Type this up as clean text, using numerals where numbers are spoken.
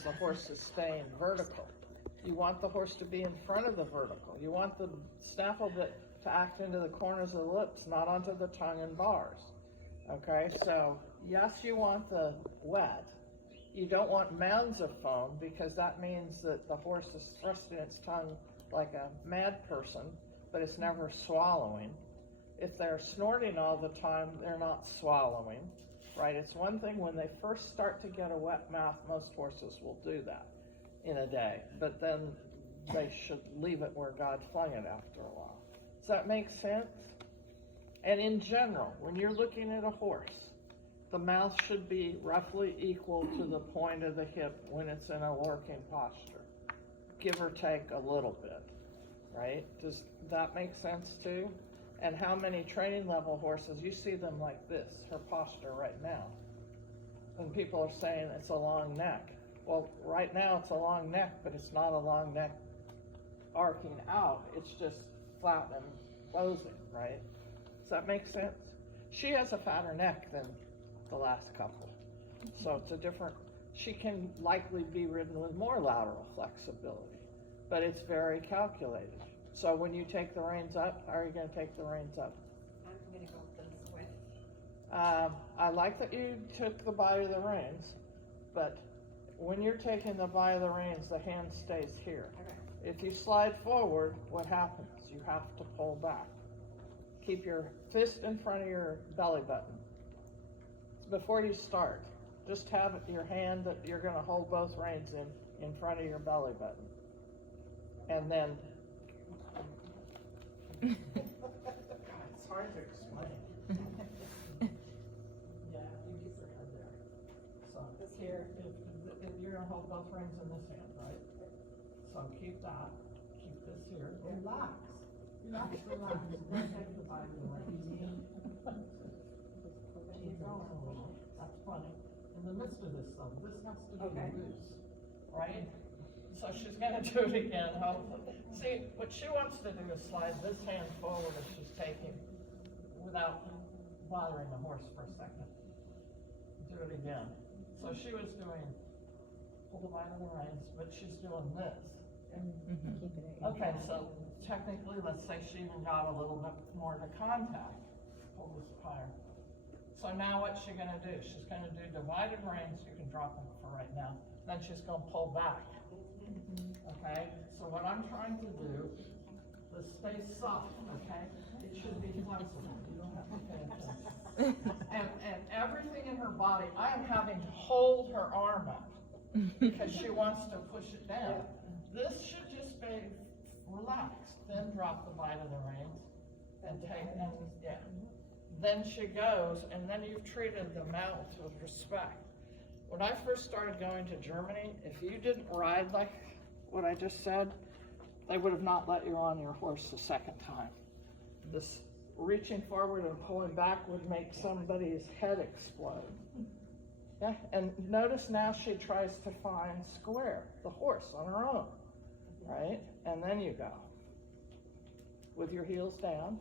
means the horse is staying vertical. You want the horse to be in front of the vertical. You want the snaffle bit to act into the corners of the lips, not onto the tongue and bars. Okay, so yes, you want the wet. You don't want mounds of foam because that means that the horse is thrusting its tongue like a mad person, but it's never swallowing. If they're snorting all the time, they're not swallowing, right? It's one thing when they first start to get a wet mouth, most horses will do that in a day, but then they should leave it where God flung it after a while. Does that make sense? And in general, when you're looking at a horse, the mouth should be roughly equal to the point of the hip when it's in a working posture, give or take a little bit, right? Does that make sense too? And how many training level horses, you see them like this, her posture right now. And people are saying it's a long neck. Well, right now it's a long neck, but it's not a long neck arcing out. It's just flat and closing, right? Does that make sense? She has a fatter neck than the last couple. So it's a different, she can likely be ridden with more lateral flexibility, but it's very calculated. So when you take the reins up, how are you going to take the reins up? I'm going to go this way. I like that you took the bite of the reins, but when you're taking the bite of the reins, the hand stays here. Okay. If you slide forward, what happens? You have to pull back. Keep your fist in front of your belly button. Before you start, just have your hand that you're going to hold both reins in front of your belly button. And then it's hard to explain. Yeah, you keep your head there. So this here, if you're gonna hold both reins in this hand, right? So keep that. Keep this here. Relax. Relax. Relax. Don't take the bite of the reins. Keep going. That's funny. In the midst of this, though, this has to be loose, right? So she's going to do it again, hopefully. See, what she wants to do is slide this hand forward as she's taking, without bothering the horse for a second. Do it again. So she was doing, pull the bite of the reins, but she's doing this. Okay, so technically, let's say she even got a little bit more to contact. Pull this higher. So now what's she going to do? She's going to do divided reins. You can drop them for right now. Then she's going to pull back. Okay, so what I'm trying to do is stay soft, okay? It should be flexible. You don't have to pay attention. And everything in her body, I am having to hold her arm up because she wants to push it down. This should just be relaxed. Then drop the bite of the reins and take them, yeah. Then she goes, and then you've treated the mouth with respect. When I first started going to Germany, if you didn't ride like what I just said, they would have not let you on your horse the second time. This reaching forward and pulling back would make somebody's head explode. Yeah, and notice now she tries to find square, the horse on her own, right? And then you go with your heels down.